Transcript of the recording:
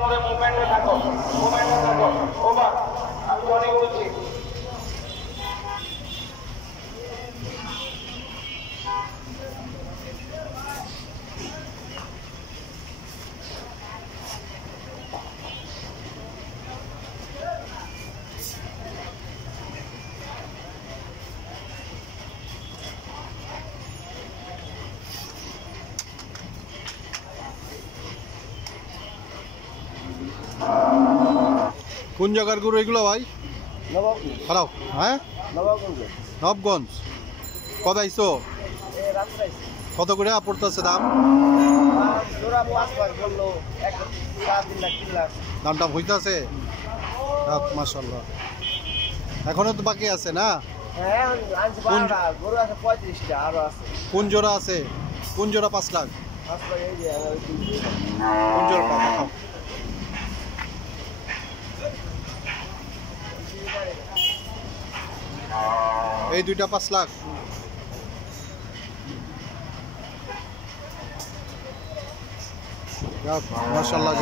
মোড়ে মুভমেন্টে থাকো, ওভার। আমি অনেক বলছি। কোন জায়গার গরু এগুলো ভাই? খারাপ। হ্যাঁ, নবগঞ্জ। কবে আইসো? কত করে পড়তেছে দাম? দামটা হইতেছে? মাশাআল্লাহ। এখনো তো বাকি আছে না? কোন জোড়া আছে? কোন জোড়া 5 লাখ? কোন জোড়া দেখাও। এই দুইটা 5 লাখ। মাশাআল্লাহ।